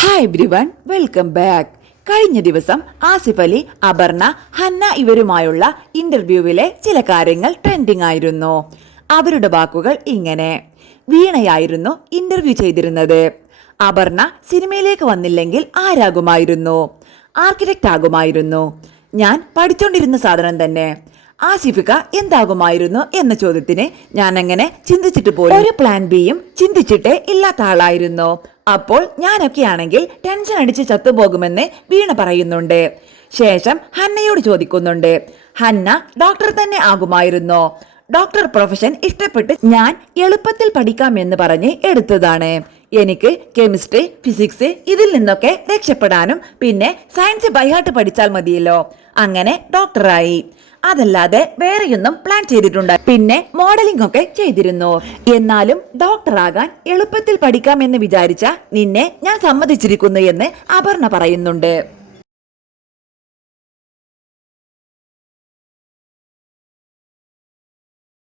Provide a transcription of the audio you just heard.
Hi everyone, welcome back. കഴിഞ്ഞ ദിവസം Asif Ali, Aparna, Hannah ഇവരുമായുള്ള ഇന്റർവ്യൂവിലെ ചില കാര്യങ്ങൾ ട്രെൻഡിങ് ആയിരുന്നു. അവരുടെ വാക്കുകൾ ഇങ്ങനെ: വീണയായിരുന്നു ഇന്റർവ്യൂ ചെയ്തിരുന്നത്. അപർണ സിനിമയിലേക്ക് വന്നില്ലെങ്കിൽ ആരാകുമായിരുന്നു? ആർക്കിടെക്റ്റ് ആകുമായിരുന്നു. ഞാൻ പഠിച്ചോണ്ടിരുന്ന സാധനം തന്നെ. ആസിഫിക എന്താകുമായിരുന്നു എന്ന ചോദ്യത്തിന് ഞാൻ അങ്ങനെ ചിന്തിച്ചിട്ട് പോലും ഒരു പ്ലാൻ ബിയും ചിന്തിച്ചിട്ടേ ഇല്ലാത്ത ആളായിരുന്നു. അപ്പോൾ ഞാനൊക്കെ ആണെങ്കിൽ ടെൻഷൻ അടിച്ച് ചത്തുപോകുമെന്ന് വീണ പറയുന്നുണ്ട്. ശേഷം ഹന്നയോട് ചോദിക്കുന്നുണ്ട്, ഹന്ന ഡോക്ടർ തന്നെ ആകുമായിരുന്നോ? ഡോക്ടർ പ്രൊഫഷൻ ഇഷ്ടപ്പെട്ട് ഞാൻ എളുപ്പത്തിൽ പഠിക്കാമെന്ന് പറഞ്ഞ് എടുത്തതാണ്. എനിക്ക് കെമിസ്ട്രി, ഫിസിക്സ് ഇതിൽ നിന്നൊക്കെ രക്ഷപ്പെടാനും പിന്നെ സയൻസ് ബൈഹാർട്ട് പഠിച്ചാൽ മതിയല്ലോ. അങ്ങനെ ഡോക്ടറായി. അതല്ലാതെ വേറെയൊന്നും പ്ലാൻ ചെയ്തിട്ടുണ്ട്. പിന്നെ മോഡലിംഗ് ഒക്കെ ചെയ്തിരുന്നു. എന്നാലും ഡോക്ടറാകാൻ എളുപ്പത്തിൽ പഠിക്കാമെന്ന് വിചാരിച്ച നിന്നെ ഞാൻ സമ്മതിച്ചിരിക്കുന്നു എന്ന് അപർണ പറയുന്നുണ്ട്.